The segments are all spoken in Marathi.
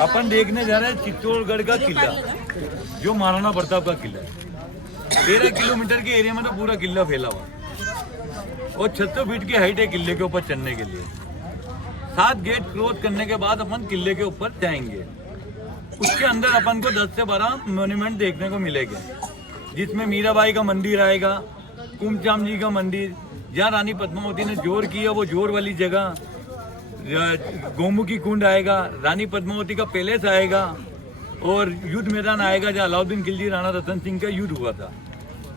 अपन देखने जा रहे हैं चित्तौड़गढ़ का किला, जो महाराणा प्रताप का किला है। 13 किलोमीटर के एरिया में तो पूरा किला फैला हुआ और 600 फीट की हाइट है किले के ऊपर चढ़ने के लिए। 7 गेट क्रॉस करने के बाद अपन किले के ऊपर जाएंगे। उसके अंदर अपन को 10 से 12 मॉन्यूमेंट देखने को मिलेंगे, जिसमें मीराबाई का मंदिर आएगा, कुमचाम जी का मंदिर, जहाँ रानी पद्मावती ने जोर किया वो जोर वाली जगह, गोमुखी कुंड आएगा, रानी पद्मावती का पैलेस आएगा और युद्ध मैदान आएगा जहाँ अलाउद्दीन खिलजी राणा रतन सिंह का युद्ध हुआ था।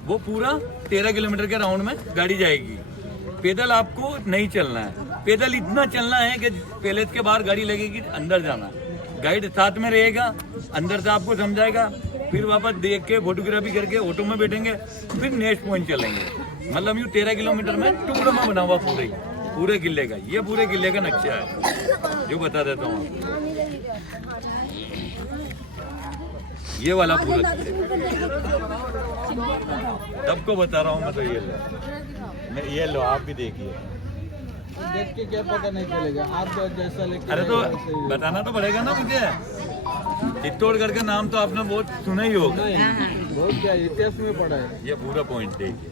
वो पूरा 13 किलोमीटर के राउंड में गाड़ी जाएगी। पैदल आपको नहीं चलना है, पैदल इतना चलना है कि पैलेस के बाहर गाड़ी लगेगी, अंदर जाना है। गाइड साथ में रहेगा, अंदर से आपको समझाएगा, फिर वापस देख के फोटोग्राफी करके ऑटो में बैठेंगे, फिर नेक्स्ट पॉइंट चलेंगे। मतलब यूँ 13 किलोमीटर में टुकड़ों में बना हुआ पूरे किले का। ये पूरे किले का नक्शा है जो बता देता हूँ। ये वाला पूरा सबको बता रहा हूँ मैं, तो ये लो आप भी देखिए। देख के क्या पता नहीं चलेगा, आप जैसा लेके। अरे तो बताना तो पड़ेगा ना मुझे। चित्तौड़गढ़ का नाम तो आपने बहुत सुना ही होगा। बहुत क्या इतिहास में पढ़ा है। ये पूरा पॉइंट देखिए,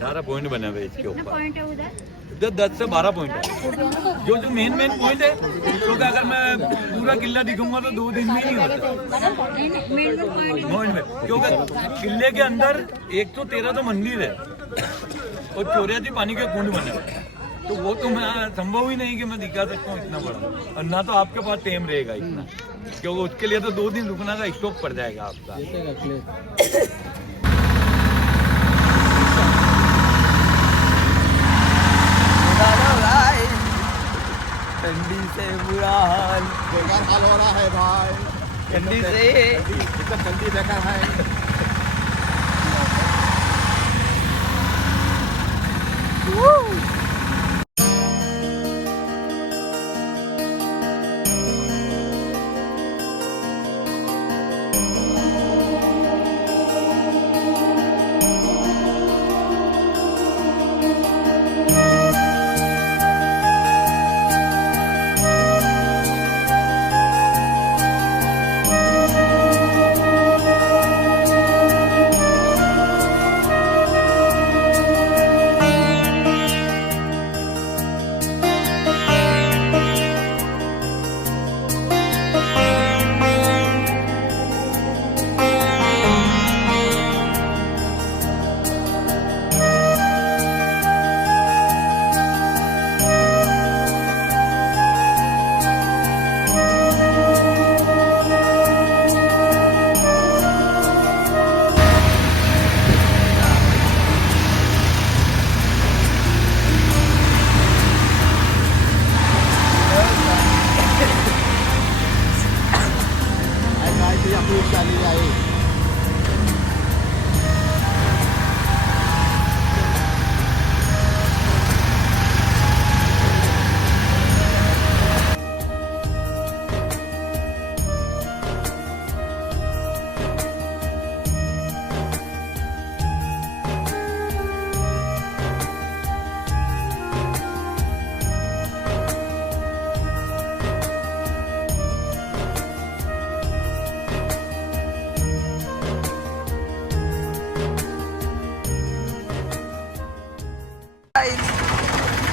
सारा पॉइंट बने हुए इसके ऊपर। 10 से 12 पॉइंट है, जो मेन पॉइंट है। क्योंकि अगर मैं पूरा किला दिखाऊंगा तो 2 दिन में नहीं होता पॉइंट में। क्योंकि किले के अंदर 113 तो मंदिर है और 84 पानी के कुंड बने हुए हैं, तो वो तो मैं संभव ही नहीं कि मैं दिखा सकता हूँ इतना बड़ा। और ना तो आपके पास टाइम रहेगा इतना, क्योंकि उसके लिए तो 2 दिन रुकना का स्टॉप पड़ जाएगा आपका। ठंडी से बुरा हाल, बेकार हाल हो रहा है भाई, ठंडी से कितना ठंडी बेकार है।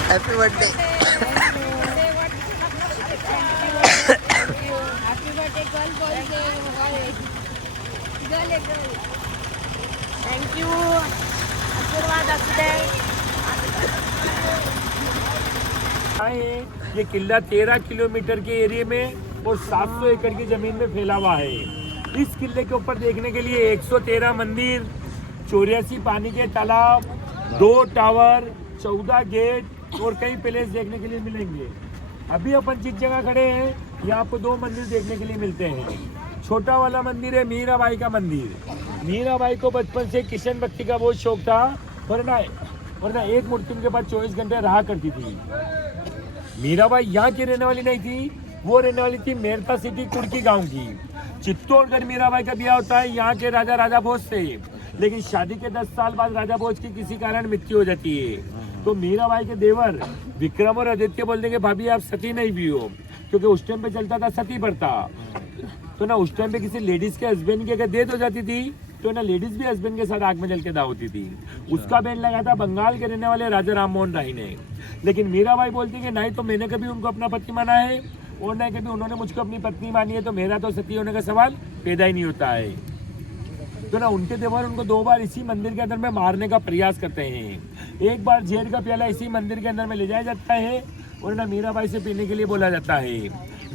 Happy birthday. थैंक यू, आशीर्वाद असू ये किला 13 किलोमीटर के एरिया में और 700 एकड़ की जमीन में फैला हुआ है। इस किले के ऊपर देखने के लिए 113 मंदिर, 84 पानी के तालाब, 2 टावर, 14 गेट और कई पैलेस देखने के लिए मिलेंगे। अभी अपन जिस जगह खड़े हैं यहाँ आपको 2 मंदिर देखने के लिए मिलते हैं। छोटा वाला मंदिर है मीराबाई का मंदिर। मीराबाई को बचपन से किशन भक्ति का बहुत शौक था, वरना एक मूर्ति उनके पास 24 घंटे रहा करती थी। मीराबाई यहाँ की रहने वाली नहीं थी, वो रहने वाली थी मेरता सिटी कुड़की गांव की। चित्तौड़गढ़ मीराबाई का ब्याह होता है यहाँ के राजा भोज से, लेकिन शादी के 10 साल बाद राजा भोज की किसी कारण मृत्यु हो जाती है। तो मीराबाई के देवर विक्रम और आदित्य बोलते हैं कि भाभी आप सती नहीं भी हो, क्योंकि उस टाइम पे चलता था सती प्रथा। तो ना उस टाइम पे किसी लेडीज के हस्बैंड की अगर डेथ हो जाती थी तो ना लेडीज भी हस्बैंड के साथ आग में जल के दाव होती थी। उसका बैन लगा था बंगाल के रहने वाले राजा राम मोहन राय ने। लेकिन मीराबाई बोलती है कि नहीं तो मैंने कभी उनको अपना पति माना है और नहीं कभी उन्होंने मुझको अपनी पत्नी मानी है, तो मेरा तो सती होने का सवाल पैदा ही नहीं होता है। तो ना उनके देवर उनको 2 बार इसी मंदिर के अंदर में मारने का प्रयास करते हैं। एक बार झेर का प्याला इसी मंदिर के अंदर में ले जाया जाता है और ना मीराबाई से पीने के लिए बोला जाता है।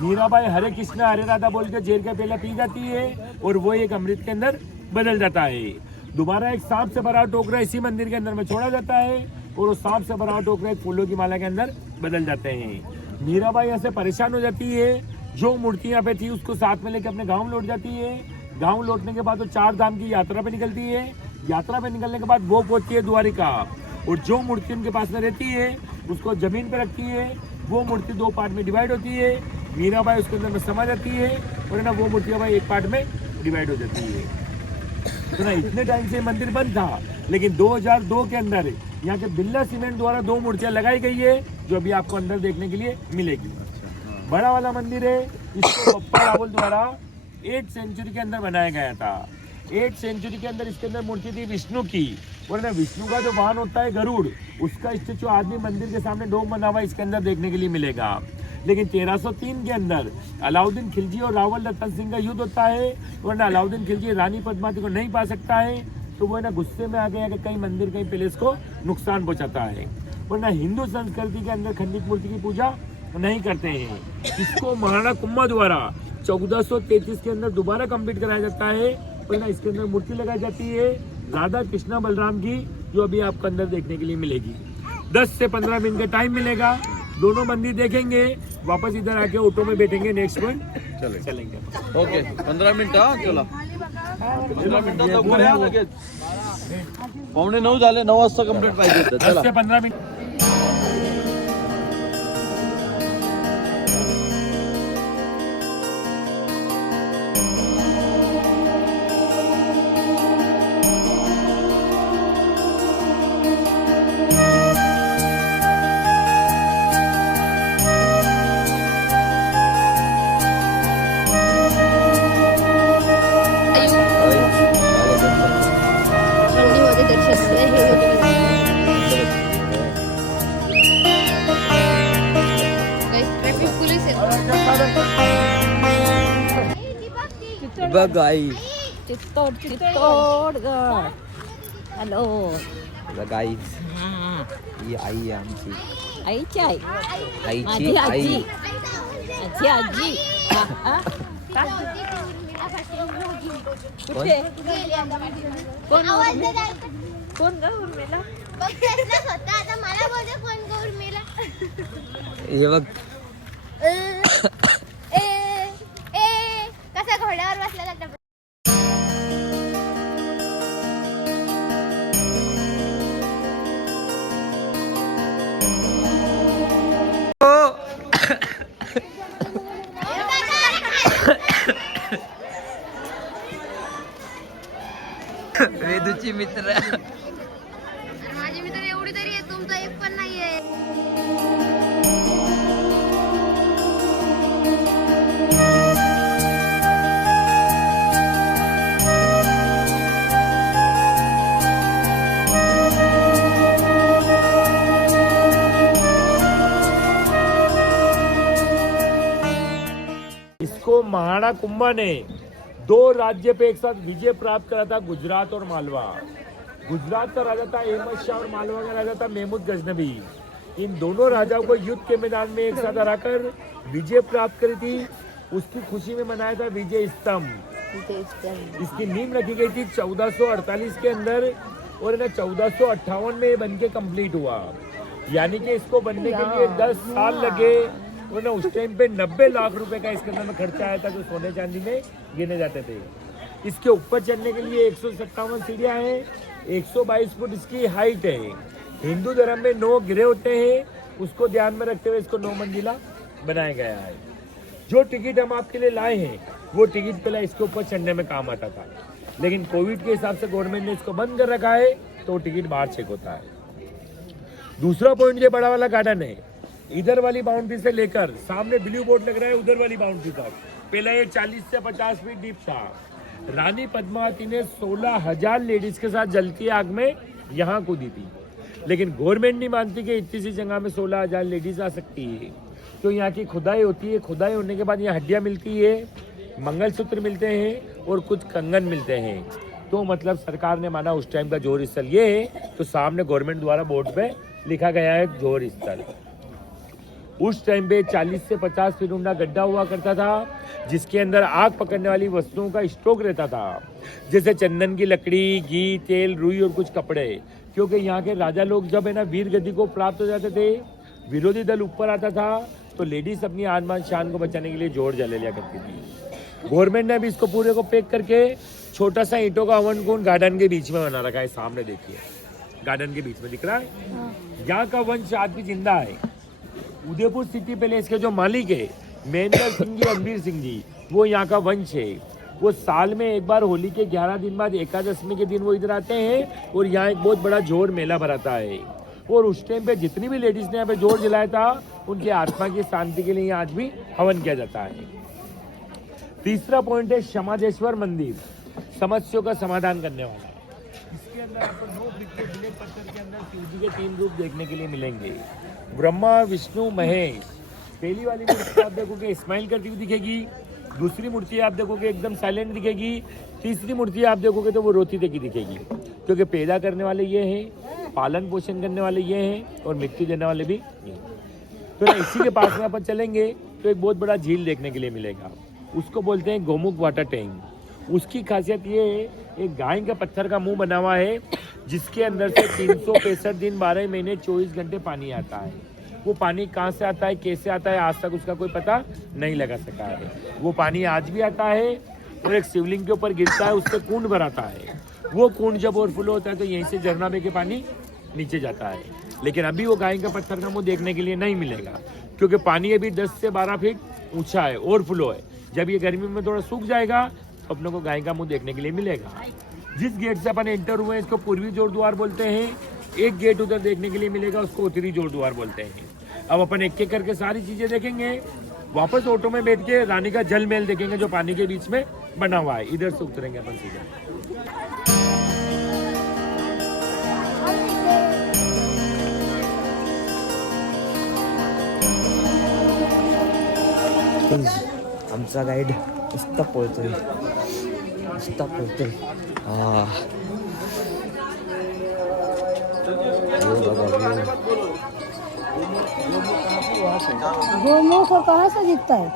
मीराबाई हरे कृष्ण हरे राधा बोल के झेर का प्याला पी जाती है और वो एक अमृत के अंदर बदल जाता है। दोबारा एक सांप से भरा टोकरा इसी मंदिर के अंदर में छोड़ा जाता है और वो सांप से भरा टोकरा एक फूलों की माला के अंदर बदल जाते हैं। मीराबाई यहाँ से परेशान हो जाती है। जो मूर्ति यहाँ पे थी उसको साथ में लेकर अपने गाँव लौट जाती है। गाँव लौटने के बाद वो 4 धाम की यात्रा पे निकलती है। यात्रा पे निकलने के बाद वो पहुंचती है द्वारिका और जो मूर्ति उनके पास में रहती है उसको जमीन पे रखती है। वो मूर्ति 2 पार्ट में डिवाइड होती है। मीराबाई उसके अंदर में समा जाती है और ना वो मूर्ति भाई एक पार्ट में डिवाइड हो जाती है। तो ना इतने टाइम से मंदिर बंद था, लेकिन 2002 के अंदर यहाँ के बिरला सीमेंट द्वारा 2 मूर्तियां लगाई गई है जो अभी आपको अंदर देखने के लिए मिलेगी। बड़ा वाला मंदिर है, इसको बप्पा रावल द्वारा 8th सेंचुरी के अंदर बनाया गया था। 8th सेंचुरी के अंदर इसके अंदर मूर्ति थी विष्णु की और ना विष्णु का जो वाहन होता है गरुड़, उसका स्टेचू आदमी मंदिर के सामने डोम बना हुआ इसके अंदर देखने के लिए मिलेगा। लेकिन 1303 के अंदर अलाउद्दीन खिलजी और रावल रतन सिंह का युद्ध होता है और ना अलाउद्दीन खिलजी रानी पद्मावती को नहीं पा सकता है, तो वो ना गुस्से में आ गया कि कहीं मंदिर कहीं पैलेस को नुकसान पहुंचाता है। और ना हिंदू संस्कृति के अंदर खंडित मूर्ति की पूजा नहीं करते हैं। इसको महाराणा कुंभा द्वारा 1433 के अंदर दोबारा कंप्लीट कराया जाता है और ना इसके अंदर मूर्ति लगाई जाती है राधा कृष्णा बलराम की, जो अभी आपको अंदर देखने के लिए मिलेगी। 10 से 15 मिनट का टाइम मिलेगा, दोनों मंदिर देखेंगे, वापस इधर आके ऑटो में बैठेंगे, नेक्स्ट पॉइंट चलेंगे। ओके 15 मिनिट हा चला 15 मिनिटात लवकर या लगेच 8:45 झाले 9 वाजता कंप्लीट पाहिजे होतं. 10 चला से 15 मिनट थंडीमध्ये दर्शन ट्रॅफिक पोलीस बघ आई चित्तोडगड हॅलो बघ आई ही आई आहे आमची आईची आई आईची माझी आई आजी आजी कुठे कोण कोण ग उर्मिला आता मला बोलते कोण गौरमेला हे बघ कसा घोड्यावर बसला जाता वेदूची मित्र माझी मित्र एवढी तरी आहे, तुमचा एक पण नाहीये. इसको महाराणा कुंभा ने 2 राज्य पे एक साथ विजय प्राप्त करा था, गुजरात और मालवा। गुजरात का राजा था अहमद शाह और मालवा का राजा था महमूद गजनबी। इन दोनों राजाओं को युद्ध के मैदान में एक साथ हराकर विजय प्राप्त करी थी। उसकी खुशी में मनाया था विजय स्तंभ। इसकी नींव रखी गई थी 1448 के अंदर और ना 1458 में ये बनके कंप्लीट हुआ। यानी कि इसको बनने के लिए 10 साल लगे और ना उस टाइम पे 90 लाख रुपए का इसके अंदर में खर्चा आया था, जो सोने चांदी में गिने जाते थे। इसके ऊपर चढ़ने के लिए 157 सीढ़ियां हैं, 122 फुट इसकी हाइट है। हिंदू धर्म में 9 गिरे होते हैं, उसको ध्यान में रखते हुए इसको 9 मंजिला बनाया गया है। जो टिकट हम आपके लिए लाए हैं वो टिकट पहले इसके ऊपर चढ़ने में काम आता था, लेकिन कोविड के हिसाब से गवर्नमेंट ने इसको बंद कर रखा है, तो टिकट बाहर चेक होता है। दूसरा पॉइंट ये बड़ा वाला गार्डन है। इधर वाली बाउंड्री से लेकर सामने ब्लू बोर्ड लग रहा है उधर वाली बाउंड्री तक पहले ये 40 से 50 फीट डीप था। रानी पद्मावती ने 16,000 लेडीज के साथ जलती आग में यहाँ कूदी थी, लेकिन गवर्नमेंट नहीं मानती कि इतनी सी जगह में 16,000 लेडीज आ सकती है। तो यहाँ की खुदाई होती है, खुदाई होने के बाद यहाँ हड्डियाँ मिलती है, मंगलसूत्र मिलते हैं और कुछ कंगन मिलते हैं। तो मतलब सरकार ने माना उस टाइम का जोहर स्थल ये है, तो सामने गवर्नमेंट द्वारा बोर्ड पे लिखा गया है जोहर स्थल। उस टाइम पे 40 से 50 फीट ऊंडा गड्ढा हुआ करता था, जिसके अंदर आग पकड़ने वाली वस्तुओं का स्टॉक रहता था, जैसे चंदन की लकड़ी, घी, तेल, रुई और कुछ कपड़े। क्योंकि यहाँ के राजा लोग जब है ना वीर गति को प्राप्त हो जाते थे, विरोधी दल ऊपर आता था, तो लेडीज अपनी आन शान को बचाने के लिए जोर जला लिया करती थी। गवर्नमेंट ने भी इसको पूरे को पैक करके छोटा सा ईंटों का हवन कुंड गार्डन के बीच में बना रखा है। सामने देखिए गार्डन के बीच में दिख रहा है। यहाँ का वंश आज भी जिंदा है। उदयपुर सिटी पैलेस के जो मालिक है महेंद्र सिंह जी, रणवीर सिंह जी, वो यहाँ का वंश है। वो साल में एक बार होली के 11 दिन बाद एकादशमी के दिन वो इधर आते हैं और यहाँ एक बहुत बड़ा जोर मेला भराता है। और उस टाइम पे जितनी भी लेडीज ने यहाँ पे जोर जलाया था, उनकी आत्मा की शांति के लिए आज भी हवन किया जाता है। तीसरा पॉइंट है समाधेश्वर मंदिर, समस्याओं का समाधान करने वाला। इसके अंदर आपको 9 फीट के ब्लैक पत्थर के अंदर शिव जी के 3 रूप देखने के लिए मिलेंगे, ब्रह्मा, विष्णु, महेश। पहली वाली मूर्ति आप देखोगे स्माइल करती हुई दिखेगी, दूसरी मूर्ति आप देखोगे एकदम साइलेंट दिखेगी, तीसरी मूर्ति आप देखोगे तो वो रोती देखी दिखेगी। क्योंकि पैदा करने वाले ये हैं, पालन पोषण करने वाले ये हैं और मृत्यु देने वाले भी ये हैं। तो ना इसी के पास में अपन चलेंगे तो एक बहुत बड़ा झील देखने के लिए मिलेगा, उसको बोलते हैं गोमुख वाटर टैंक। उसकी खासियत ये है, एक गाय का पत्थर का मुंह बना हुआ है, जिसके अंदर से 365 दिन 12 महीने 24 घंटे पानी आता है। वो पानी कहाँ से आता है, कैसे आता है, आज तक उसका कोई पता नहीं लगा सका है। वो पानी आज भी आता है और एक शिवलिंग के ऊपर गिरता है, उससे कुंड भराता है। वो कुंड जब ओवरफ्लो होता है तो यहीं से झरना बह के पानी नीचे जाता है। लेकिन अभी वो गाय का पत्थर का मुंह देखने के लिए नहीं मिलेगा, क्योंकि पानी अभी 10 से 12 फीट ऊंचा है, ओवरफ्लो है। जब ये गर्मी में थोड़ा सूख जाएगा तो अपनों को गाय का मुंह देखने के लिए मिलेगा। जिस गेट से अपन एंटर हुए इसको पूर्वी जोर द्वार बोलते हैं। एक गेट उधर देखने के लिए मिलेगा, उसको उत्तरी जोर द्वार बोलते हैं। अब अपन एक एक करके सारी चीजें देखेंगे। वापस ऑटो में बैठ के रानी का जल महल देखेंगे जो पानी के बीच में बना हुआ है। इधर से उतरेंगे अपन सीधे। आमचा गाईड नुसता पळतोय, नुसता पळतोय। गोमुख कहाँ से दिखता है?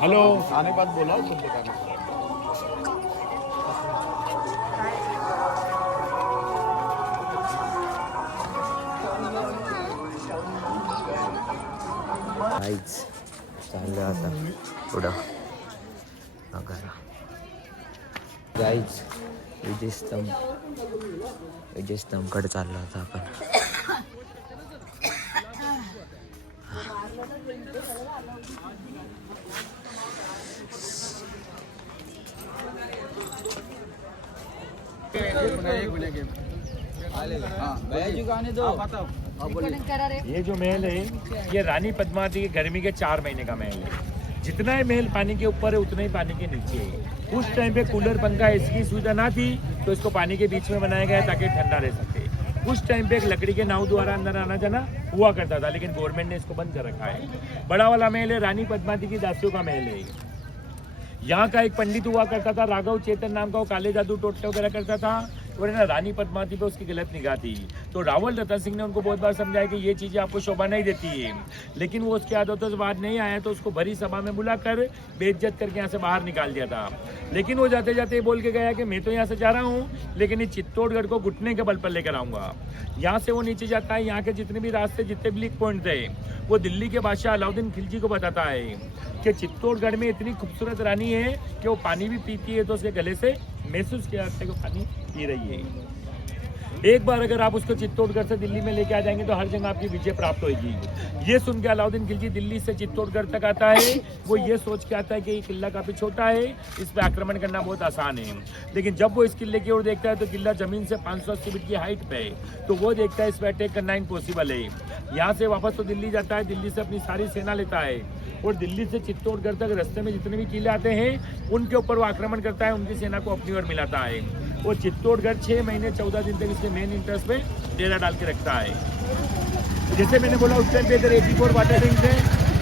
हेलो, आने बाद बोला सब बताने। गाईज चाललं आता पुढं नगारा। गाईज विजयस्तंभकडे चाललो आता आपण। ये जो महल है ये रानी पद्मावती के गर्मी के 4 महीने का महल है। जितना ही महल पानी के ऊपर है उतना ही पानी के नीचे है। उस टाइम पे कूलर, पंखा, एसी की सुविधा ना थी, तो इसको पानी के बीच में बनाया गया ताकि ठंडा रह सके। उस टाइम पे एक लकड़ी के नाव द्वारा अंदर आना जाना हुआ करता था, लेकिन गवर्नमेंट ने इसको बंद कर रखा है। बड़ा वाला महल है रानी पद्मावती की दासियों का महल है। यहाँ का एक पंडित हुआ करता था, राघव चेतन नाम का, वो काले जादू टोटके वगैरह करता था और ना रानी पद्मावती पे उसकी गलत निगाह थी। तो रावल रतन सिंह ने उनको बहुत बार समझाया कि ये चीजें आपको शोभा नहीं देती है, लेकिन वो उसकी आदतों से बाहर नहीं आया, तो उसको भरी सभा में बुलाकर बेइज्जत करके यहाँ से बाहर निकाल दिया था। लेकिन वो जाते जाते बोल के गया कि मैं तो यहाँ से जा रहा हूँ, लेकिन इस चित्तौड़गढ़ को घुटने के बल पर लेकर आऊंगा। यहाँ से वो नीचे जाता है, यहाँ के जितने भी रास्ते, जितने भी लीक पॉइंट थे, वो दिल्ली के बादशाह अलाउद्दीन खिलजी को बताता है कि चित्तौड़गढ़ में इतनी खूबसूरत रानी है कि वो पानी भी पीती है तो उसके गले से महसूस किया जाता है कि पानी पी रही है। एक बार अगर आप उसको चित्तौड़गढ़ से दिल्ली में लेके आ जाएंगे तो हर जगह आपकी विजय प्राप्त होगी। ये सुन के अलाउद्दीन खिलजी दिल्ली से चित्तौड़गढ़ तक आता है, वो ये सोच के आता है कि ये किला काफी छोटा है, इस पे आक्रमण करना बहुत आसान है। लेकिन जब वो इस किले की ओर देखता है तो किला जमीन से 580 फीट की हाइट पे है, तो वो देखता है इस पे अटैक करना इम्पॉसिबल है। यहाँ से वापस तो दिल्ली जाता है, दिल्ली से अपनी सारी सेना लेता है और दिल्ली से चित्तौड़गढ़ तक रास्ते में जितने भी किले आते हैं उनके ऊपर वो आक्रमण करता है, उनकी सेना को अपनी ओर मिलाता है। और चित्तौड़गढ़ 6 महीने 14 दिन तक इसके मेन इंटरेस्ट पे डेरा डाल के रखता है। जैसे मैंने बोला उस टाइम पे इधर 84 वाटर रिंग थे,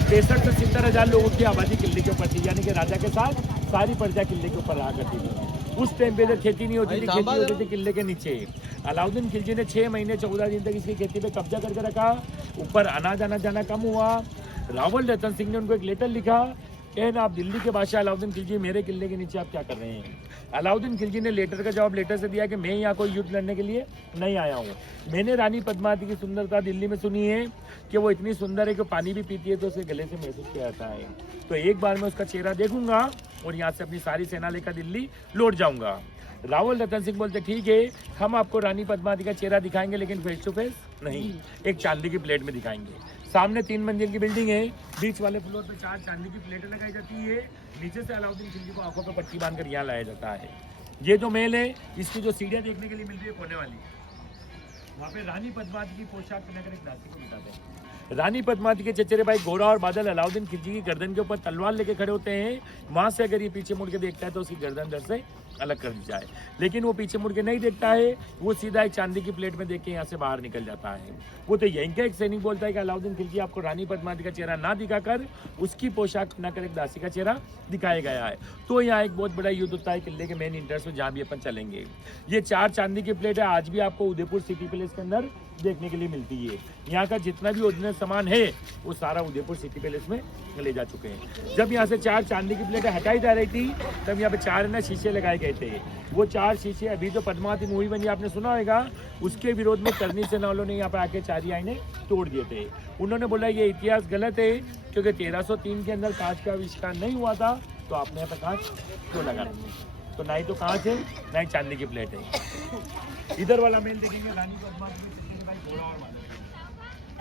65 से 70 हजार लोगों की आबादी किले के ऊपर थी, यानी कि राजा के साथ सारी प्रजा किले के ऊपर रहा करती थी। उस टाइम पे इधर खेती नहीं होती थी, खेती होती थी किले के नीचे। अलाउद्दीन खिलजी ने 6 महीने 14 दिन तक इसकी खेती पे कब्जा करके रखा, ऊपर आना जाना कम हुआ। रावल रतन सिंह ने उनको एक लेटर लिखा, कहना आप दिल्ली के बादशाह अलाउद्दीन खिलजी मेरे किले के नीचे आप क्या कर रहे हैं। अलाउद्दीन खिलजी ने लेटर का जवाब लेटर से दिया कि मैं यहाँ कोई युद्ध लड़ने के लिए नहीं आया हूँ, मैंने रानी पद्मावती की सुंदरता दिल्ली में सुनी है कि वो इतनी सुंदर है कि पानी भी पीती है तो उसे गले से महसूस किया जाता है, तो एक बार मैं उसका चेहरा देखूंगा और यहाँ से अपनी सारी सेना लेकर दिल्ली लौट जाऊंगा। रावल रतन सिंह बोलते ठीक है, हम आपको रानी पद्मावती का चेहरा दिखाएंगे लेकिन फेस टू फेस नहीं, एक चांदी की प्लेट में दिखाएंगे। सामने 3 मंजिल की बिल्डिंग है, बीच वाले फ्लोर पे 4 चांदी की प्लेटें लगाई जाती है, नीचे से अलाउद्दीन खिलजी को आंखों पर पट्टी बांधकर यहाँ लाया जाता है। ये जो महल है इसकी जो सीढ़ियाँ देखने के लिए मिलती है कोने वाली, वहाँ पे रानी पद्मावती की पोशाक पहनकर एक दासी को बिठाते हैं। रानी पद्मावती के चचेरे भाई गोरा और बादल अलाउद्दीन खिलजी की गर्दन के ऊपर तलवार लेके खड़े होते हैं। वहां से अगर ये पीछे मुड़ के देखता है तो उसकी गर्दन दर से अलग कर दी जाए, लेकिन वो पीछे मुड़ के नहीं देखता है, वो सीधा एक चांदी की प्लेट में देख के यहाँ से बाहर निकल जाता है। वो तो यहीं का एक सैनिक बोलता है कि अलाउद्दीन खिलजी आपको रानी पद्मावती का चेहरा ना दिखाकर उसकी पोशाक पहनाकर एक दासी का चेहरा दिखाया गया है। तो यहाँ एक बहुत बड़ा युद्ध होता है किले के मेन इंटरेस्ट में, जहाँ भी अपन चलेंगे। ये 4 चांदी की प्लेट है, आज भी आपको उदयपुर सिटी पैलेस के अंदर देखने के लिए मिलती है। यहाँ का जितना भी ओरिजिनल सामान है वो सारा उदयपुर सिटी पैलेस में ले जा चुके हैं। जब यहाँ से 4 चांदी की प्लेटें हटाई जा रही थी तब यहाँ पे 4 ना शीशे लगाए गए थे। वो 4 शीशे अभी जो पद्मावती मूवी बनी आपने सुना होगा, उसके विरोध में करनी सेना वालों ने यहाँ पे आके 4 आईने तोड़ दिए थे। उन्होंने बोला ये इतिहास गलत है क्योंकि 1303 के अंदर कांच का आविष्कार नहीं हुआ था, तो आपने यहाँ पे कांच क्यों लगा रही है? तो ना ही तो कांच है ना ही चांदी की प्लेट है। इधर वाला मेन देखेंगे रानी पद्मावती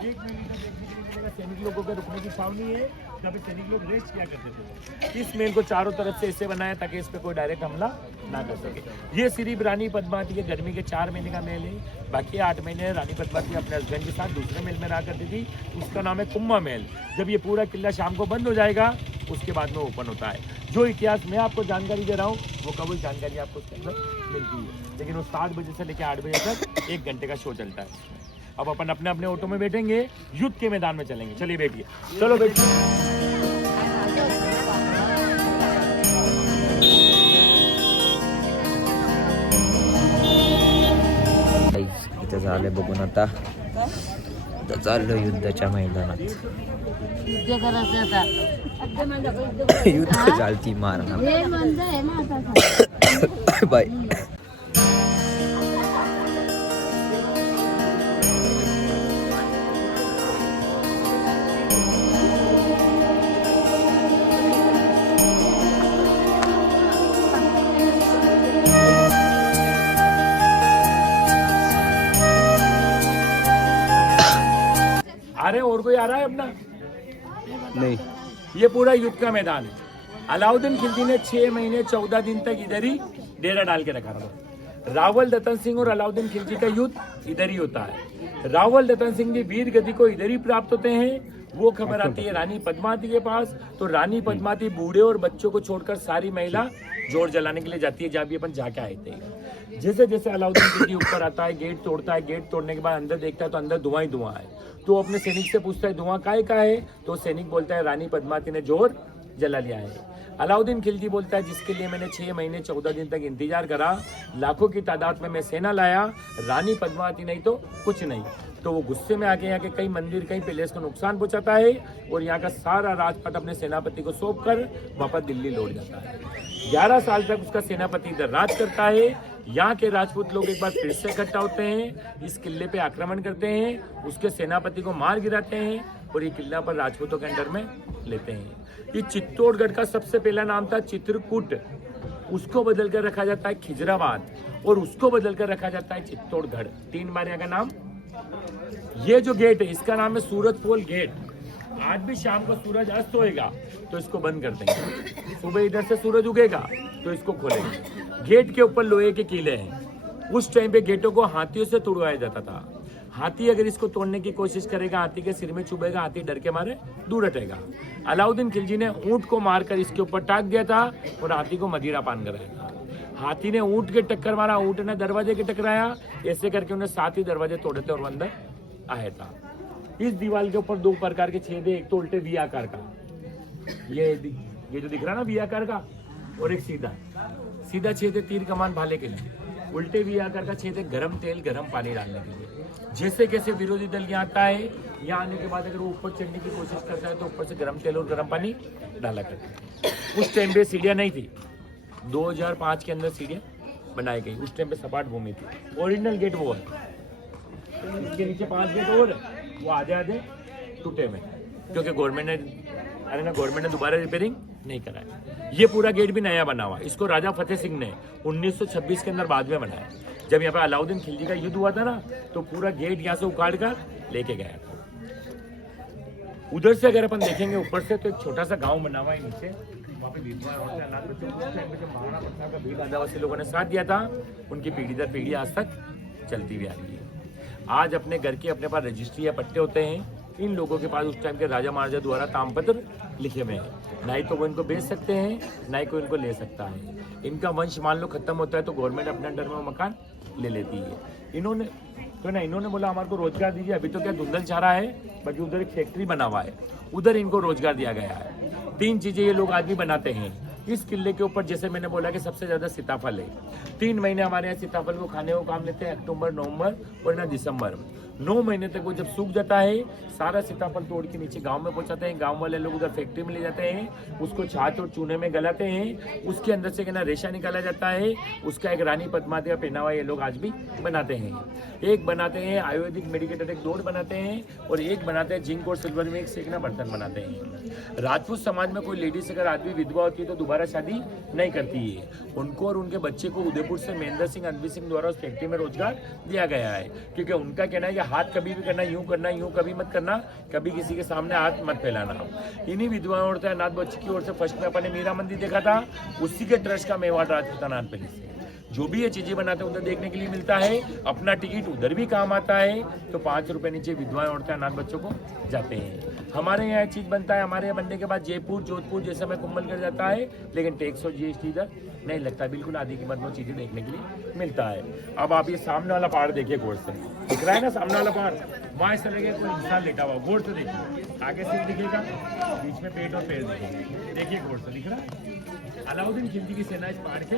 एक मिनट देखने के लिए मिलेगा। सैनिक लोगों के रुकने की छावनी है, जहाँ पे सैनिक लोग रेस्ट किया करते थे। इस मेल को चारों तरफ से ऐसे बनाया ताकि इस पे कोई डायरेक्ट हमला ना कर सके। ये सिर्फ रानी पद्मावती के गर्मी के 4 महीने का मेल है, बाकी 8 महीने रानी पद्मावती अपने हस्बैंड के साथ दूसरे मेल में रहा करती थी, उसका नाम है कुम्मा मेल। जब ये पूरा किला शाम को बंद हो जाएगा उसके बाद में ओपन होता है। जो इतिहास मैं आपको जानकारी दे रहा हूँ वो कभी जानकारी आपको उसके अंदर मिलती है, लेकिन वो 7 बजे से लेकर 8 बजे तक 1 घंटे का शो चलता है। अब अपन अपने अपने ऑटो में बैठेंगे, युद्ध के मैदान में चलेंगे। चलिए बैठिए, चलो बैठिए। इथे झाले बघून आता चाललो युद्धाच्या मैदानात। युद्ध चालती मारणार बाय। अरे और कोई आ रहा है अपना? नहीं, ये पूरा युद्ध का मैदान है। अलाउद्दीन खिलजी ने 6 महीने 14 दिन तक इधर ही डेरा डाल के रखा था। रावल रतन सिंह और अलाउद्दीन खिलजी का युद्ध इधर ही होता है। रावल रतन सिंह की वीर गति को इधर ही प्राप्त होते हैं। वो खबर आती है रानी पद्मावती के पास, तो रानी पद्मावती बूढ़े और बच्चों को छोड़कर सारी महिला जोर जलाने के लिए जाती है, जहाँ भी अपन जाके आए थे। जैसे जैसे अलाउद्दीन खिलजी ऊपर आता है, गेट तोड़ता है, गेट तोड़ने के बाद अंदर देखता है तो अंदर धुआं ही धुआं है। तो अपने सैनिक से पूछता है धुआं काय का है, तो सैनिक बोलता है रानी पद्मावती ने जोर जला लिया है। अलाउद्दीन खिलजी बोलता है जिसके लिए मैंने 6 महीने 14 दिन तक इंतजार करा, लाखों की तादाद में मैं सेना लाया, रानी पद्मावती नहीं तो कुछ नहीं। तो वो गुस्से में आके यहाँ के कई मंदिर कई पैलेस को नुकसान पहुंचाता है और यहाँ का सारा राजपाट अपने सेनापति को सौंप कर वापस दिल्ली लौट जाता है। 11 साल तक उसका सेनापति इधर राज करता है। यहाँ के राजपूत लोग एक बार फिर से इकट्ठा होते हैं, इस किले पे आक्रमण करते हैं, उसके सेनापति को मार गिराते हैं और ये किला पर राजपूतों के अंडर में लेते हैं। ये चित्तौड़गढ़ का सबसे पहला नाम था चित्रकूट, उसको बदल कर रखा जाता है खिजराबाद, और उसको बदल कर रखा जाता है चित्तौड़गढ़। 3 बारियां का नाम। ये जो गेट है इसका नाम है सूरज पोल गेट। आज भी शाम को सूरज अस्त होएगा तो इसको बंद कर देंगे, सुबह इधर से सूरज उगेगा तो इसको खोलेंगे। गेट के ऊपर लोहे के किले हैं। उस टाइम पे गेटों को हाथियों से तोड़वाया जाता था। हाथी अगर इसको तोड़ने की कोशिश करेगा, हाथी के सिर में चुभेगा, हाथी डर के मारे दूर हटेगा। अलाउद्दीन खिलजी ने ऊंट को मारकर इसके ऊपर टाक दिया था और हाथी को मदिरा पान कराया था। हाथी ने ऊंट के टक्कर मारा, ऊंट ने दरवाजे के टकराया, ऐसे करके उन्हें 7 ही दरवाजे तोड़े थे और अंदर आया था। इस दीवार के ऊपर 2 प्रकार के छेद है, एक तो उल्टे वी आकार का, ये जो दिख रहा है ना वी आकार का, और एक सीधा छेद है तीर कमान भाले के लिए। उल्टे वी आकार का छेद है गरम तेल गरम पानी डालने के लिए। जैसे कैसे विरोधी दल यहाँ आता है, यहाँ आने के बाद अगर वो ऊपर चढ़ने की कोशिश करता है तो ऊपर से गरम तेल और गरम पानी डाला करते हैं। उस टाइम पे सीढ़ियाँ नहीं थी, 2005 के अंदर सीढ़ियाँ बनाई गई। उस टाइम पे सपाट भूमि थी। ओरिजिनल गेट वो है, इसके नीचे 5 गेट और वो आधे टूटे में, क्योंकि गवर्नमेंट ने दोबारा रिपेयरिंग नहीं कराया। ये पूरा गेट भी नया बना हुआ। इसको राजा फतेह सिंह ने 1926 के अंदर बाद में बनाया। जब यहाँ पे अलाउद्दीन खिलजी का युद्ध हुआ था ना, तो पूरा गेट यहाँ से उखाड़ कर लेके गया था। उधर से अगर अपन देखेंगे ऊपर से, तो एक छोटा सा गांव बना हुआ है नीचे। वहाँ पे महाराणा प्रताप का भील आदिवासी लोगों ने साथ दिया था, उनकी पीढ़ी दर पीढ़ी आज तक चलती हुई आ रही है। आज अपने घर के अपने पास रजिस्ट्री या पट्टे होते हैं। इन लोगों के पास उस टाइम के राजा महाराजा द्वारा तामपत्र लिखे हुए हैं। ना ही तो वो इनको बेच सकते हैं, ना ही कोई इनको ले सकता है। इनका वंश मान लो खत्म होता है तो गवर्नमेंट अपने अंडर में वो मकान ले लेती है। इन्होंने बोला हमारे को रोजगार दीजिए। अभी तो क्या धुंधल चाह रहा है, बाकी उधर एक फैक्ट्री बना हुआ है, उधर इनको रोजगार दिया गया है। 3 चीजें ये लोग आज भी बनाते हैं। इस किले के ऊपर जैसे मैंने बोला कि सबसे ज्यादा सीताफल है। 3 महीने हमारे यहाँ सीताफल को खाने को काम लेते हैं, अक्टूबर, नवंबर और ना दिसंबर। 9 महीने तक वो जब सूख जाता है, सारा सीताफल तोड़ के नीचे गांव में पहुंचाते हैं। गांव वाले लोग उधर फैक्ट्री में ले जाते हैं, उसको छाछ और चूने में गलाते हैं। उसके अंदर से ना रेशा निकाला जाता है, उसका एक रानी पद्मावती का पहनावा ये लोग आज भी बनाते हैं। एक बनाते हैं आयुर्वेदिक मेडिकेटेड एक डोर बनाते हैं, और एक बनाते हैं जिंक और सिल्वर में एक सेकना बर्तन बनाते हैं। राजपूत समाज में कोई लेडीज अगर आदमी विधवा होती है तो दोबारा शादी नहीं करती है। उनको और उनके बच्चे को उदयपुर से महेंद्र सिंह अनबी सिंह द्वारा उस फैक्ट्री में रोजगार दिया गया है, क्योंकि उनका कहना है कि हाथ कभी भी करना, यूं कभी मत करना, कभी किसी के सामने हाथ मत फैलाना। इन्हीं विधवाओं और नाथ बच्ची की ओर से फर्स्ट में अपन ने मीरा मंदिर देखा था, उसी के ट्रस्ट का मेवाड़ राजपूतानाथ पैलेस है। जो भी ये चीजें बनाते हैं उधर देखने के लिए मिलता है। अपना टिकट उधर भी काम आता है, तो 5 रुपए नीचे विधवाएं औरतें अनाथ बच्चों को जाते हैं। हमारे यहाँ चीज बनता है, हमारे यहाँ बनने के बाद जयपुर जोधपुर जैसे में कुंभलगढ़ जाता है, लेकिन टैक्स और जीएसटी इधर नहीं लगता। बिल्कुल आधी कीमत में चीजें देखने के लिए मिलता है। अब आप ये सामने वाला पहाड़ देखिए, गौर से दिख रहा है ना सामने वाला पहाड़, वहाँ ऐसा लगेगा कोई इंसान लेटा हुआ। गौर से देखिए, आगे सिर दिखेगा, बीच में पेट और पैर दिखेगा। देखिए गौर से दिख रहा है। अलाउद्दीन खिलजी की सेना इस पहाड़ के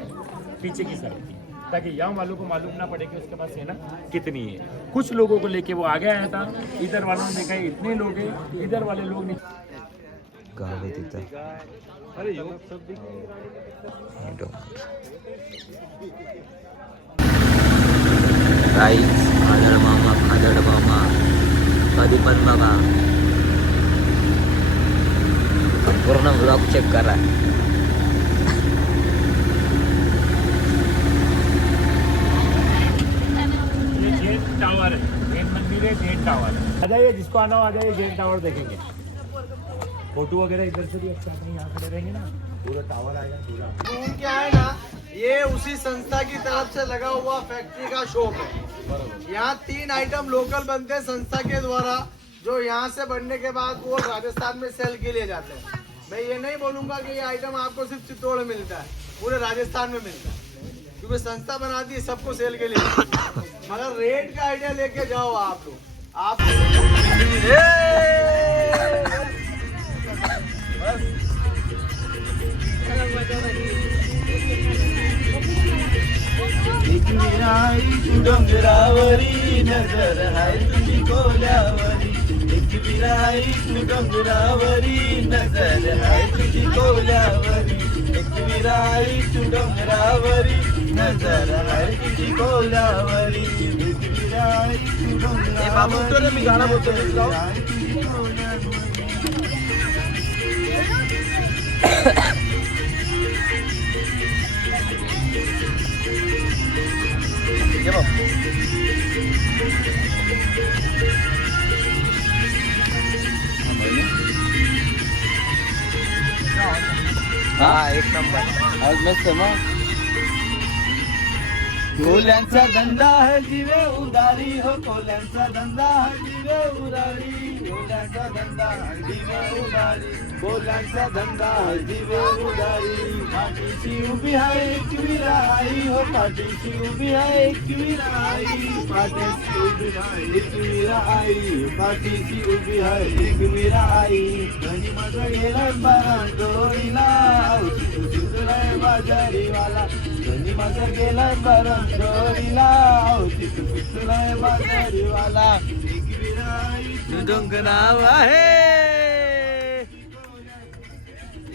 पीछे की साइड थी, ताकि यहाँ वालों को मालूम ना पड़े कि उसके पास सेना कितनी है। कुछ लोगों को लेके वो आगे आया था, इधर वालों ने देखा इतने लोग हैं, इधर वाले लोग नहीं। गाव आहे तिथं. काहीच खादड मामा कधी पण बघा, पूर्ण ब्लॉग चेक करा. टावर है, जैन मंदिर है, जैन टावर है। आ जाइए, जिसको आना हो आ जाइए, जैन टावर देखेंगे। फोटो वगैरह इधर से भी अच्छा, अपने यहाँ खड़े रहेंगे ना, पूरा टावर आएगा पूरा। क्या है ना, ये उसी संस्था की तरफ से लगा हुआ फैक्ट्री का शॉप है। यहाँ 3 आइटम लोकल बनते हैं संस्था के द्वारा, जो यहाँ से बनने के बाद वो राजस्थान में सेल के लिए जाते हैं। मैं ये नहीं बोलूँगा कि ये आइटम आपको सिर्फ चित्तौड़ में मिलता है, पूरे राजस्थान में मिलता है, क्योंकि संस्था बनाती है सबको सेल के लिए। मगर रेट का आइडिया लेके जाओ आप लोग, आप डोंगरावरी नजर है तुझी कोल्यावरी, एक विराई तू डोंगरावरी नजर है तुझी कोल्यावरी, एक विराई तू डोंगरावरी नजर है तुझी कोल्यावरी, एक विराई तू डोंगरावरी मी गाणं बोलतो हा एक नंबर आज मस्त मग कोल्यांचा धंदा है जीवे उदारी हो कोल्यांचा धंदा है जीवे उदारी कोल्यांचा धंदा है जीवे उदारी कोल्यांचा धंदा है जीवे उदारी पाठीशी उभी आहे एक विराई हो पाठीशी उभी आहे एक विराई पाठीशी उभी आहे एक विराई पाठीशी उभी आहे एक विराई धनी माझा गेला बारा डोळीला सुंदर बाजारीवाला धनी माझा गेला बारा डोळीला सुंदर बाजारीवाला एक विराई डोंगराव आहे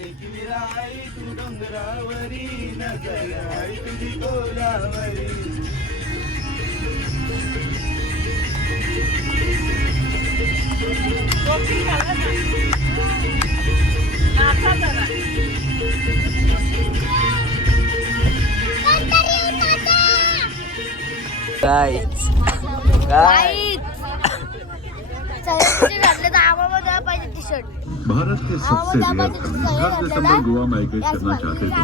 एक विराई तू डोंगरावरी नजर आहे तुझी कोलावरी गाईच घातले तर आम्हाला द्यायला पाहिजे टी शर्ट भारत के सबसे रेयर खिलाड़ी 10 दिसंबर गोवा माइग्रेट करना चाहते थे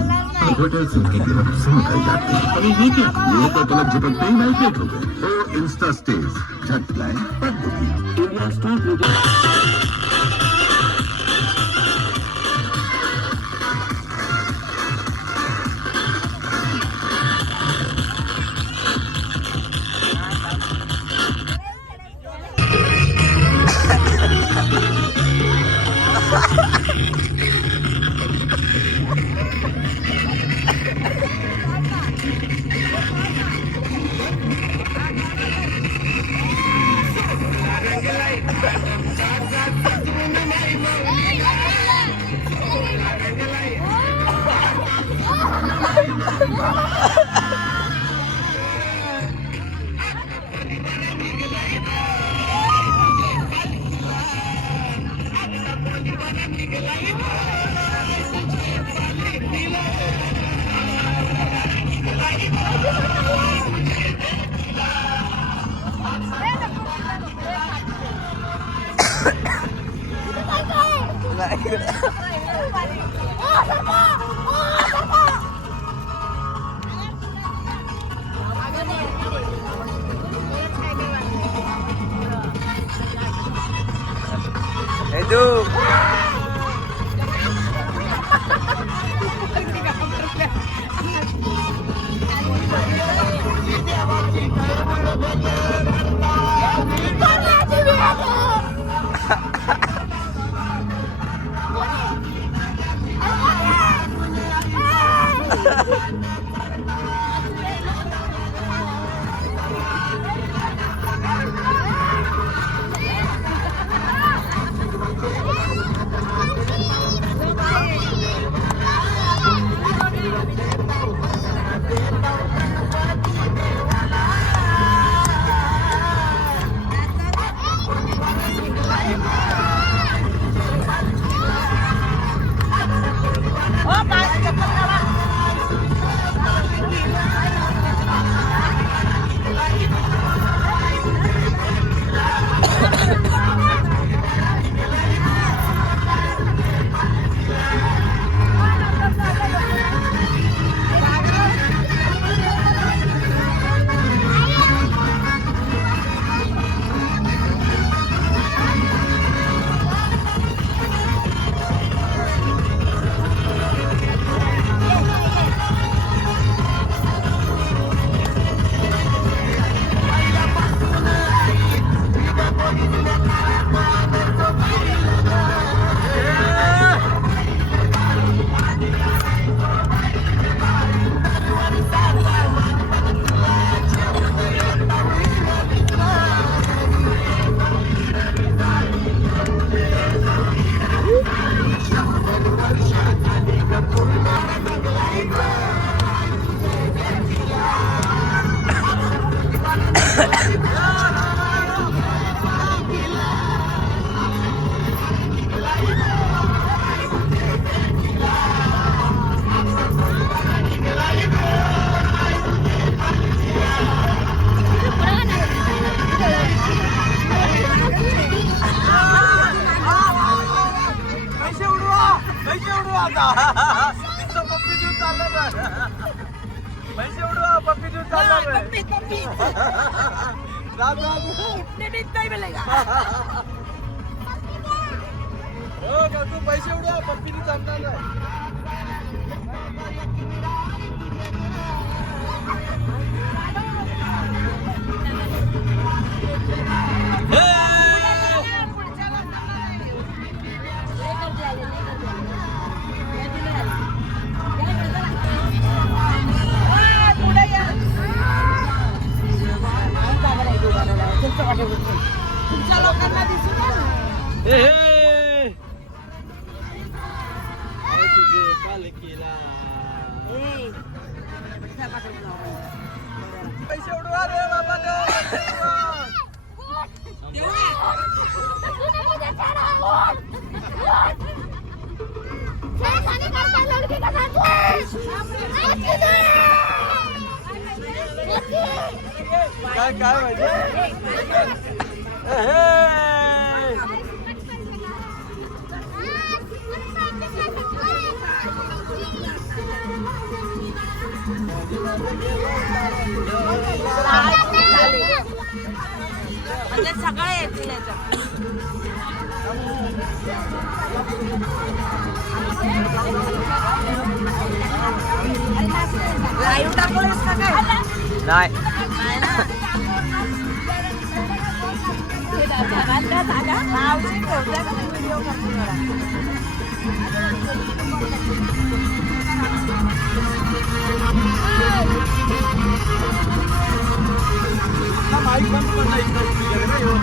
एडवर्टाइज उनकी तरफ से निकल जाती है अरे ये क्या ये तो तलब झपकते ही माइग्रेट हो गए ओ इंस्टा स्टेज झट प्लान पर बुकिंग इंडिया स्टोर नुसतं पप्पी देऊन चाललं नाही. पैसे उडवा पप्पी देऊन चाललं नाही. जा, जा, जा. हो का, तू पैसे उडवा पप्पी देऊन चालणार नाही. पैसे उडवा रे बाबा काय काय म्हणजे म्हणजे सगळे येतील याच्यात. लाईव्ह टाकलंस का काय? नाही माईक बंद पडला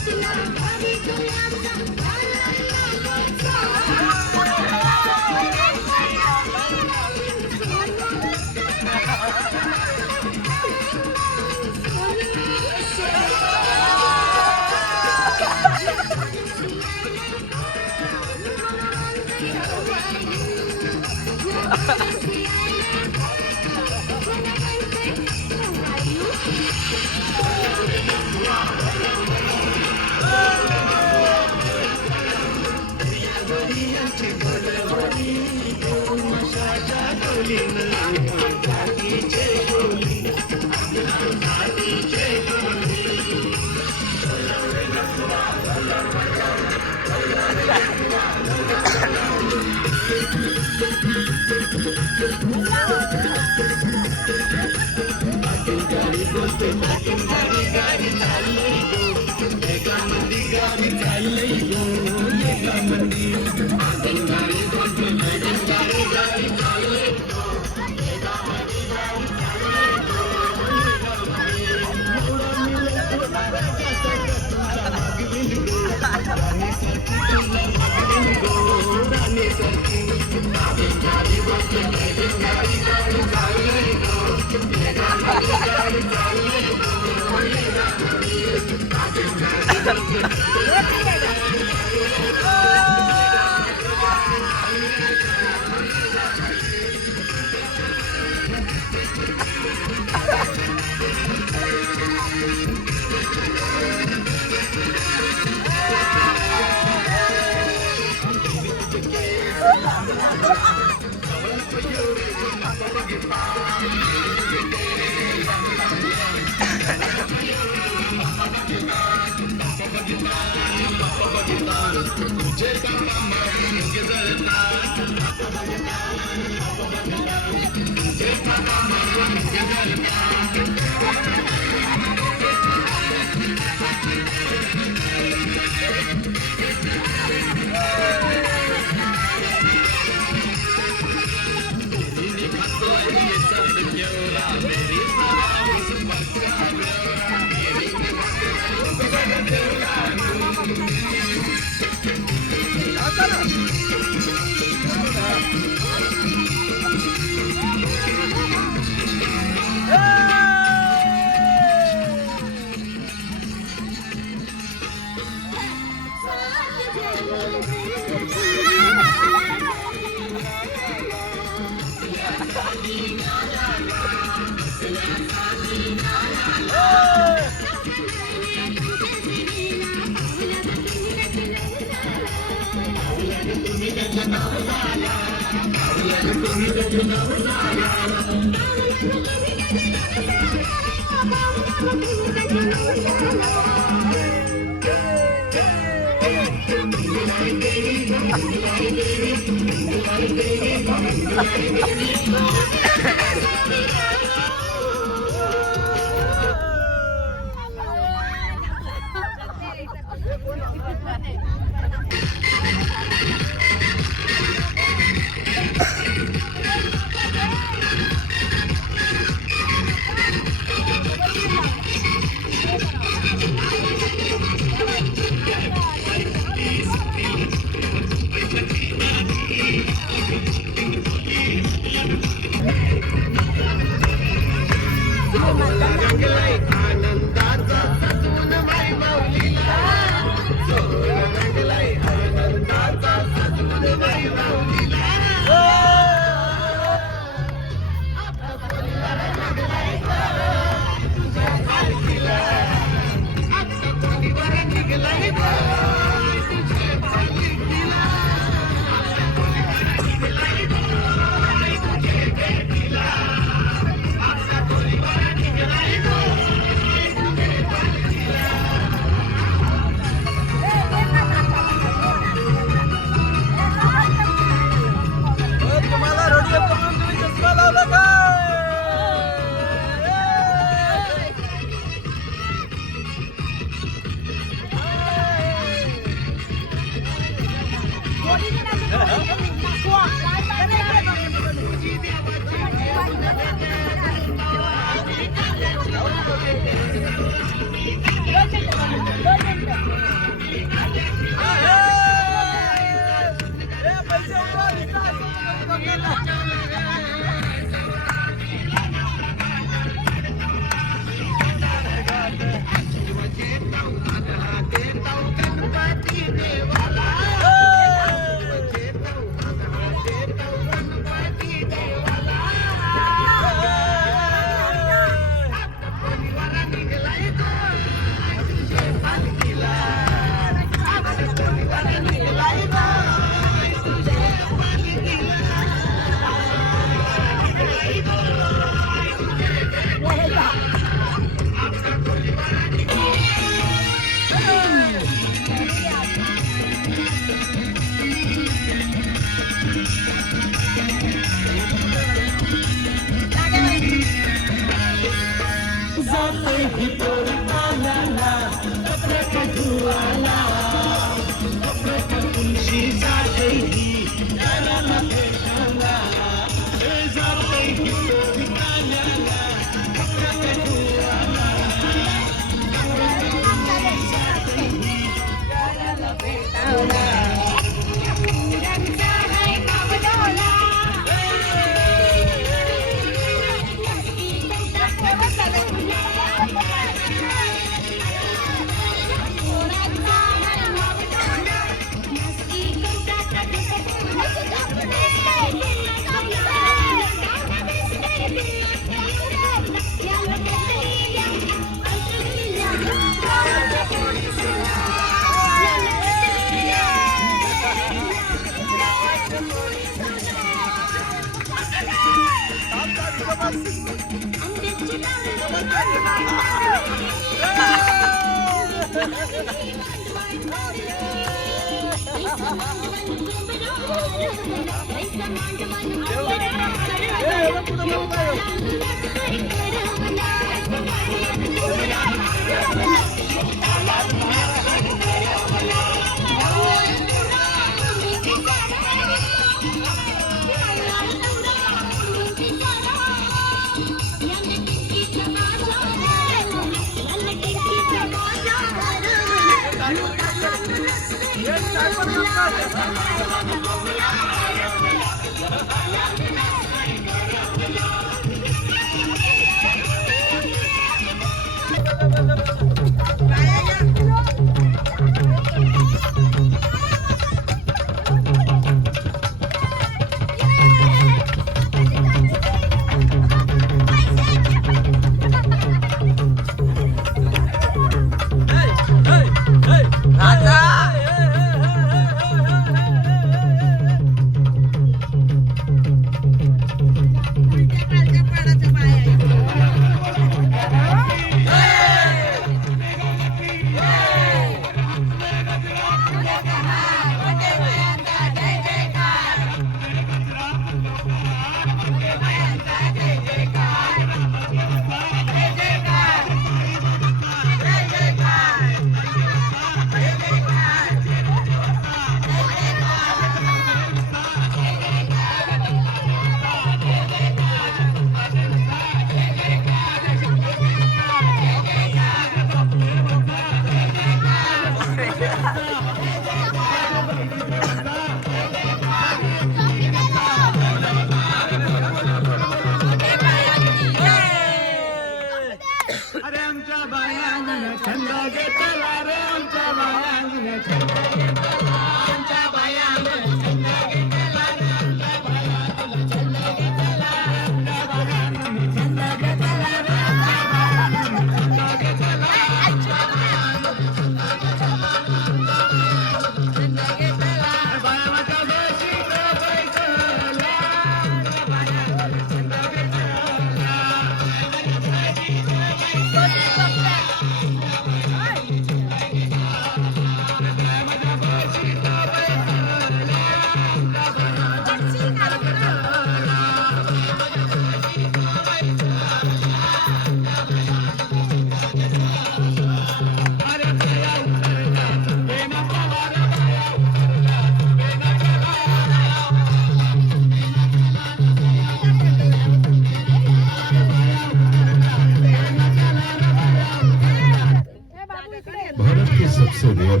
भारत के सबसे रेयर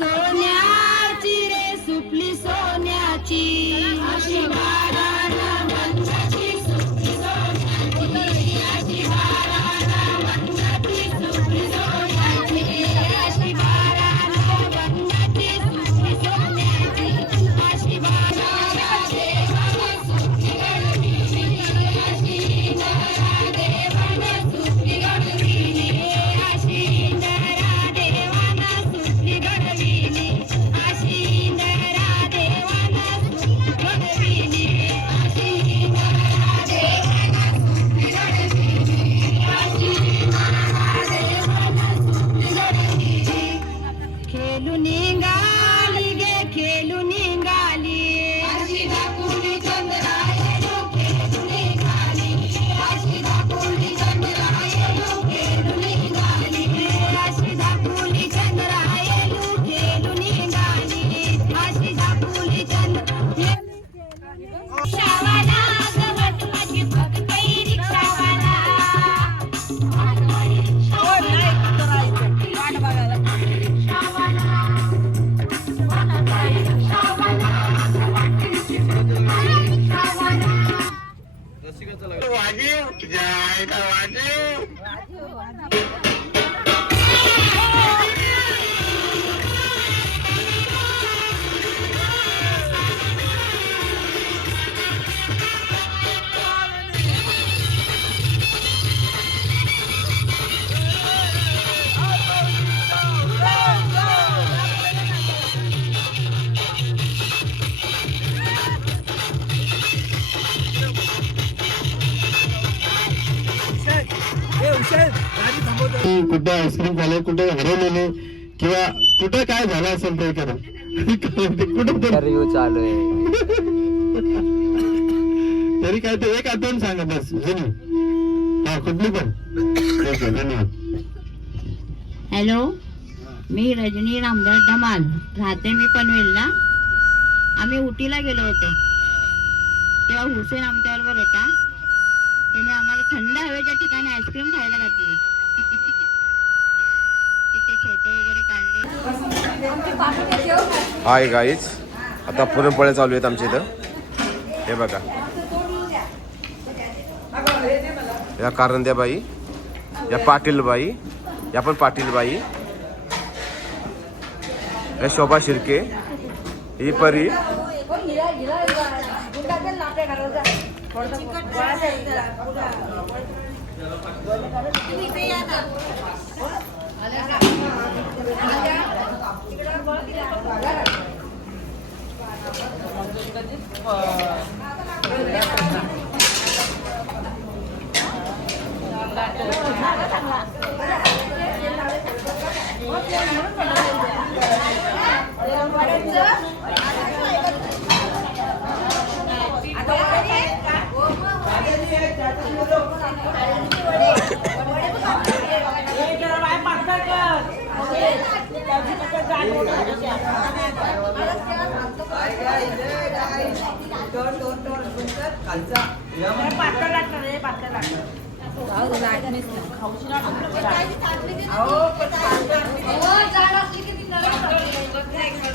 सोन्याची रे सुपली सोन्याची अशी बाळाला वंशाची सुपली सोन्याची अशी बाळाला वंशाची सुपली सोन्याची अशी बाळाला वंशाची सुपली सोन्याची अशी बाळाला देवाला सुपली गडविणी अशी इंदरा देवाला सुपली गडविणी अशी इंदरा देवाला सुपली गडविणी अशी इंदरा देवाला सुपली गडविणी अशी इंदरा देवाला सुपली गडविणी अशी इंदरा देवाला सुपली गडविणी खेळून निघाली गे खेळून निघाली अशी दाखवली चंद्रायलो खेळून निघाली अशी दाखवली चंद्रायलो खेळून निघाली अशी दाखवली चंद्रायलो खेळून निघाली अशी दाखवली रिक्षावाला गवत माझी बघतई रिक्षावाला वाट बघायला रिक्षावाला कुठे आईस्क्रीम खाल्ले, कुठे हरवलेले किंवा कुठे काय झालं असेल ते करा. कुठे रिव्ह्यू चालू आहे. तरी काय ते एक आठवण सांगा बस जुनी. हा कुठली पण. ओके धन्यवाद. हॅलो, मी रजनी रामदास धमाल, राहते मी पनवेलला. आम्ही उटीला गेलो होतो तेव्हा हुसेन आमच्याबरोबर होता. त्याने आम्हाला थंड हवेच्या ठिकाणी आईस्क्रीम खायला घातली. तिथे फोटो वगैरे काढले. हाय गाईज, आता पुरणपोळ्या चालू आहेत आमच्या इथं. हे बघा, या कारंद्याबाई, या पाटीलबाई, या पण पाटीलबाई, या शोभा शिर्के, ही परी,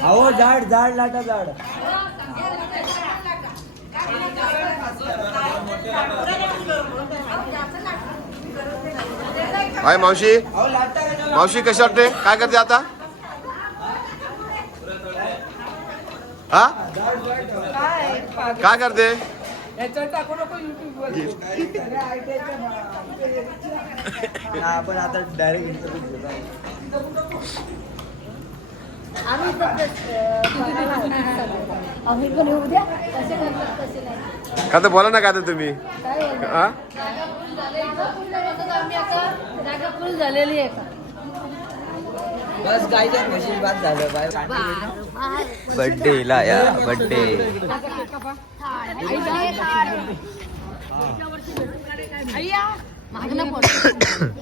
अहो जाड जाड लाटा जाड. हाय मावशी, मावशी कशी वाटते, काय करते आता? हा काय करते? आपण आता डायरेक्ट का तर बोला ना, काय तर तुम्ही हा झालेली आहे. बस गायच्या म्हशी बाद झालं बाय. बर्थडेला या बर्थडे. मागणं पोड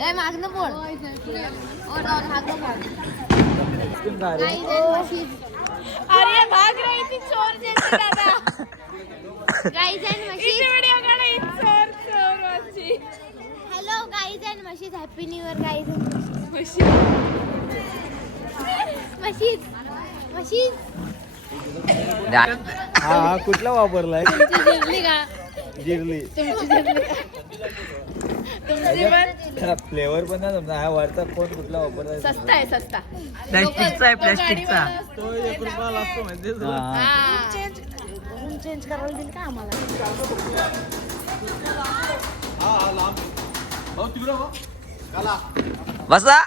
ए मागणं पोड और मागणं पोड. अरे भाग रही थी चोर जैसी दादा. गाइस एंड मशीज वीडियो काढा इन चोर चोर वाची. Hello guys end machines, happy new year guys. Machines machines हा कुठला वापरलाय? तुमची जिरली का? जिरली. तुमची जिरली का? तुमची पण फ्लेवर पण ना समजा. हा वरचा फोन कुठला वापरलाय? सस्ता आहे, सस्ता. प्लॅस्टिकचा आहे, प्लॅस्टिकचा. तो 1 रुपया लागतो म्हणजे. रूम चेंज करायला दिल का आम्हाला? बसा.